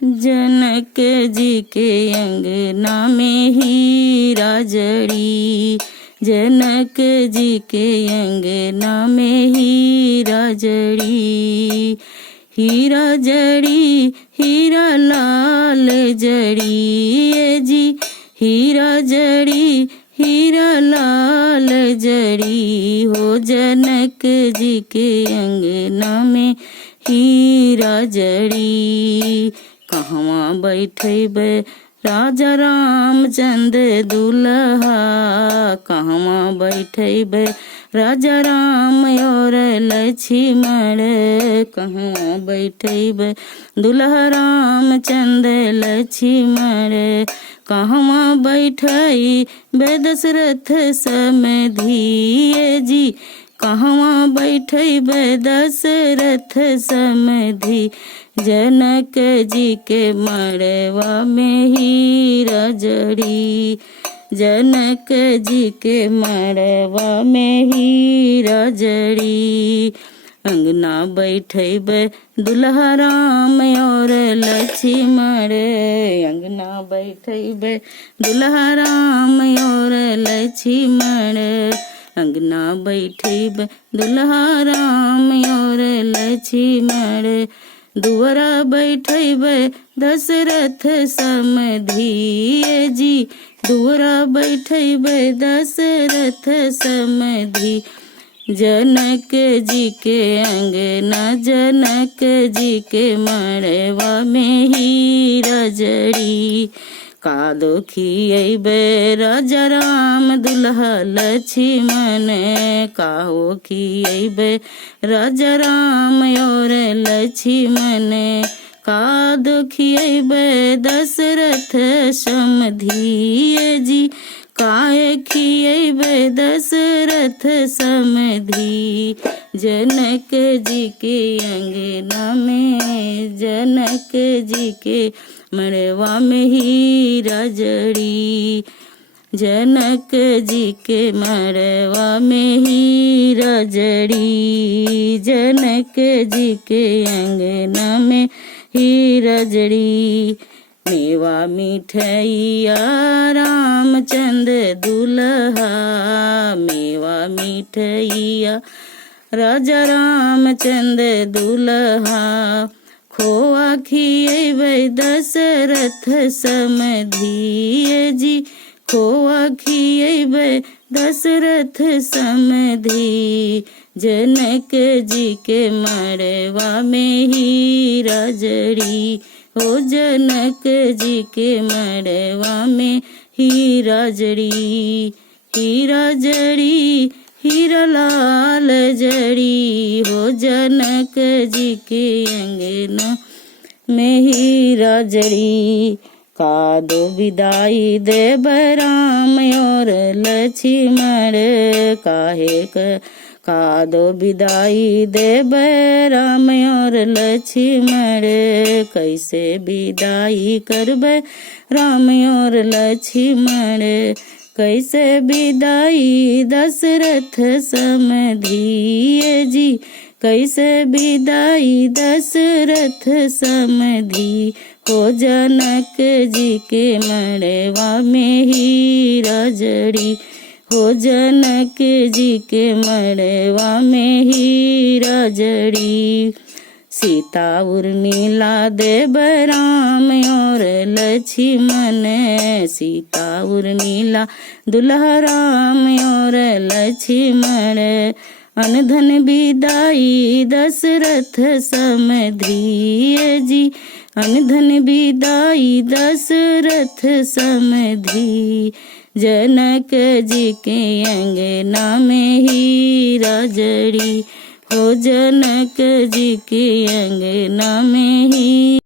जनक जी के अंगना में हीरा जड़ी, जनक जी के अंगना में हीरा जड़ी, हीरा जड़ी हीरा लाल जड़ी, ये जी हीरा जड़ी हीरा लाल जड़ी हो, जनक जी के अंगना में हीरा जड़ी। कहवा बैठे राजा रामचंद्र दुल्हा, कहवा बैठे राजा राम और लक्ष्मण, कहवा बैठे दुल्हा रामचंद्र लक्ष्मण, कहवा बैठई दशरथ समधि जी, कहवा बैठई दशरथ समधि, जनक जी के मड़वा में हीरा जड़ी, जनक जी के मड़वा में हीरा जड़ी। अंगना बैठे दुल्हा राम और लक्ष्मण, अंगना बैठे दुल्हा राम और लक्ष्मण, अंगना बैठे दुल्हा राम और लक्ष्मण, दुआरा बैठे दशरथ समधि जी, दुआरा बैठे दशरथ समधि, जनक जी के अंगना जनक जी के मड़वा में हीरा जड़ी। कादो खियबे राजा राम दुल्हा लक्ष्मण, काहो खियबे राजा राम और लक्ष्मण, कादो खियबे दशरथ समधि जी, काहे खियबे दशरथ समधि, जनक जी के अंगना में जनक जी के मड़वा में हीरा जड़ी, जनक जी के मड़वा में हीरा जड़ी, जनक जी के अंगना में हीरा जड़ी। मेवा मिठैया रामचंद्र दुल्हा, मेवा मिठैया राजा रामचंद्र दुल्हा, खोआ खियबे दशरथ समधि जी, खोआ खियबे दशरथ समधि, जनक जी के मड़वा में हीरा जड़ी, हो जनक जी के मड़वा में हीरा जड़ी, हीरा जड़ी हीरा लाल जड़ी, हो जनक जी के अंगना में हीरा जड़ी। कादो विदाई देव राम और लक्ष्मण, काहे कादो विदाई देव राम और लक्ष्मण, कैसे विदाई करबे राम और लक्ष्मण, कैसे विदाई दशरथ समधि जी, कैसे विदाई दशरथ समधि, हो जनक जी के मड़वा में हीरा जड़ी, हो जनक जी के मड़वा में हीरा जड़ी। सीता उर्मिला देव राम और लक्ष्मण, सीता उर्मिला दुल्हा राम और लक्ष्मण, अनधन विदाई दशरथ समधि जी, अनधन विदाई दशरथ समधि, जनक जी के अंगना में हीरा जड़ी, हो जनक जी के अंगना में ही